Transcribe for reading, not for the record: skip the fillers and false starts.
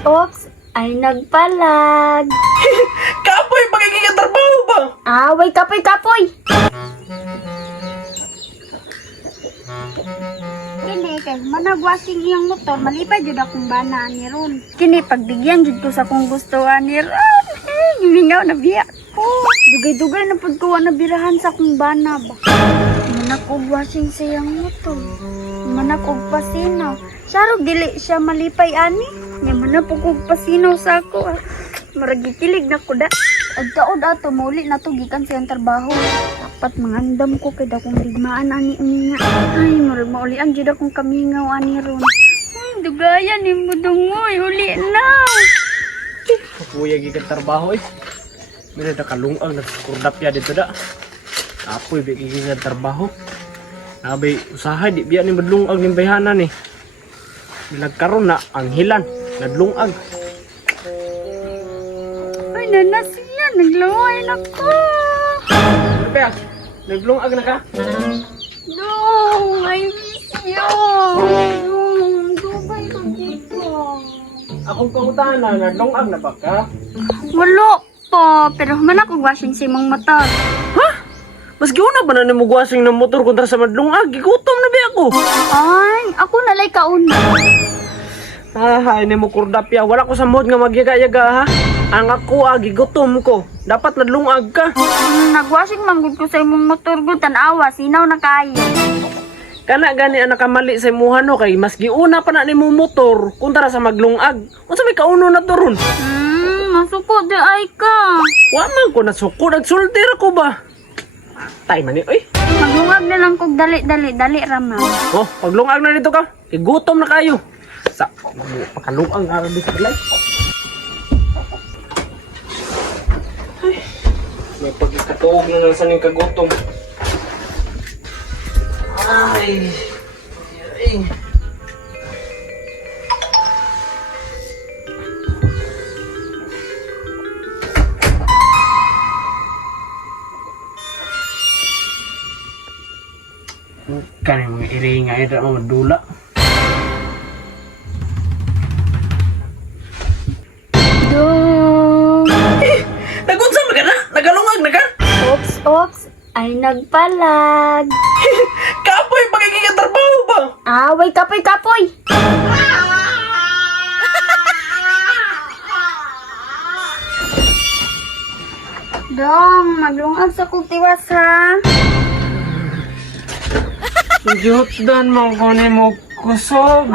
Oops, ay nagpalag. Kapoy, magiging trabaho ba? Away, kapoy, kapoy. Kini kay managwasing iyang motor, malipay jud akong bana ni Ron. Kini pagbigyan jud ko sa kung gustuhan ni Ron. Gimingaw na biya ko. Dugay-dugay na pud ko na birahan sa akong bana ba. Manak og washing sa iyang motor. Manak og pasinaw. Sarog dili siya malipay ani. Nya manak og pasinaw sa ako. Maragikilig na ko da. Agtaod ato muli na to gikan sa iyang trabaho. Dapat mangandam ko kay dakong digmaan ani niya. Ay, murag maulian jud akong kamingaw ani Ron. Ay, dugayan ni mo dungoy, uli na. Kuya gikan trabaho eh. Mira da kalungang nagkurdap ya dito da. Apoy gikan trabaho. Abay usahay di biya ni madlungag ning bayhanan eh. Nagkaroon na ang hilan, nadlungag. Ay, nanas yan, naglaway na ko. Kaya, nagdlungag na ka? No, I miss you. Dubay ka dito. Akong pangutahan na, nagdlungag na ba ka? Walo po, pero manak og washing sa imong motor. Ha? Mas giuna ba na ni mugwasing ng motor kontra sa madlungag? Gigutom na ba ako? Ay, ako nalay kauna. Ay, ni mo kurdapya. Wala ko sa mood nga magyaga-yaga ha. Ang ako gigutom ko. Dapat nadlungag ka. Nagwashing manggod ko sa imong motor gud tan-awa, sinaw na kayo. Kana gani ang nakamali sa imuha no kay mas giuna pa na ni mo motor kontra sa maglungag. Unsa may kauno na to ron? Masuko di ay ka. Wa man ko nasuko, nagsultir ko ba? Tay man ni, oy. Maglungag na lang kog dali raman. Oh, paglungag na dito ka. Igutom na kayo. Sa pakalungag nga rin sa balay. May pagkatuog na lang sa ning kagutom. Ay. Ay. Kan yung mga iringa ay dala mga dula. Dong. Nagunsa ka na? Nagalungag na ka? Oops, ay nagpalag. Kapoy, magiging trabaho ba? Away, kapoy, kapoy. Dong, maglungag sa kong tiwas ha. Jut dan mo kunin mo kusog.